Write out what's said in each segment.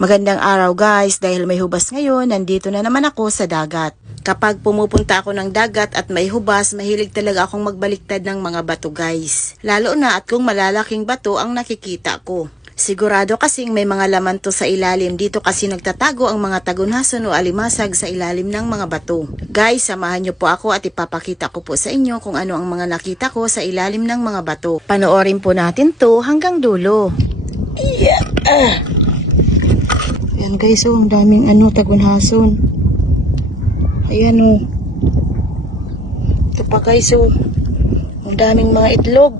Magandang araw guys, dahil may hubas ngayon, nandito na naman ako sa dagat. Kapag pumupunta ako ng dagat at may hubas, mahilig talaga akong magbaliktad ng mga bato guys. Lalo na at kung malalaking bato ang nakikita ko. Sigurado kasing may mga laman to sa ilalim, dito kasi nagtatago ang mga tagunhason o alimasag sa ilalim ng mga bato. Guys, samahan niyo po ako at ipapakita ko po sa inyo kung ano ang mga nakita ko sa ilalim ng mga bato. Panoorin po natin to hanggang dulo. Ayan guys, oh, ang daming tagunhason. Ayan oh. Ito pa guys, oh. Ang daming mga itlog.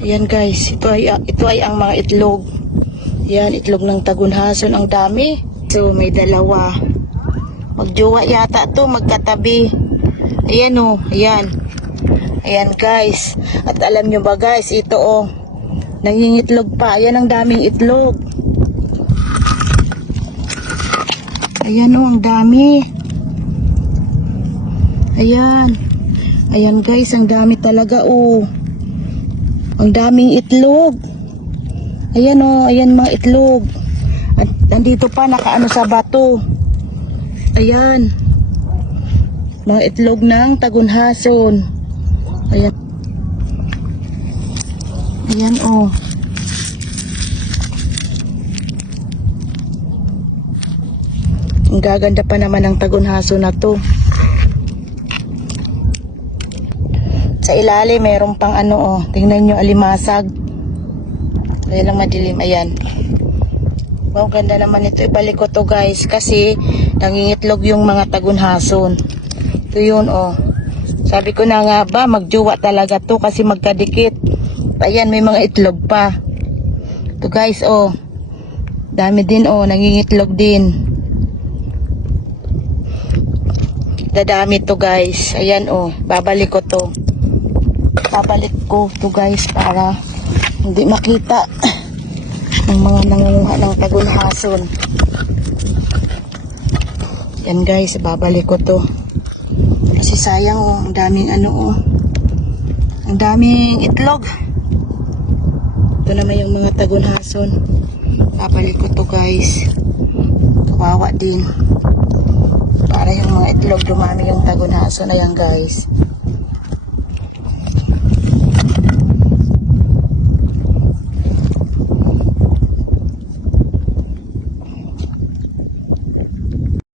Ayan guys, ito ay ang mga itlog. Ayan, itlog ng tagunhason, ang dami. So, may dalawa. Magjowa yata to, magkatabi. Ayan oh, ayan. Ayan guys. At alam nyo ba guys, ito oh. Nangingitlog pa. Ayan ang daming itlog. Ayan oh, ang dami. Ayan. Ayan guys, ang dami talaga oh. Ang daming itlog. Ayan oh, ayan mga itlog. At nandito pa nakaano sa bato. Ayan. Mga itlog ng tagunhason. Ayan. Ayan oh. Ang gaganda pa naman ng tagunhaso na to. Sa ilalim meron pang oh. Tingnan nyo, alimasag. Kaya lang madilim. Ayan. Wow, ganda naman ito. Ibalik ko to guys. Kasi nangingitlog yung mga tagunhason. Ito yun oh. Sabi ko na nga ba, magjowa talaga to kasi magkadikit. Ayan, may mga itlog pa. Ito guys, oh. Dami din, oh. Nangingitlog din. Dadami to guys. Ayan, oh. Babalik ko to. Babalik ko to guys para hindi makita ng mga nangunguha ng tagunhason. Ayan guys, babalik ko to. Kasi sayang, oh. Ang daming oh. Ang daming itlog. Ito naman yung mga tagunhason. Babalik ko to guys. Kawawa din. Para yung mga itlog dumami yung tagunhason. Ayan guys.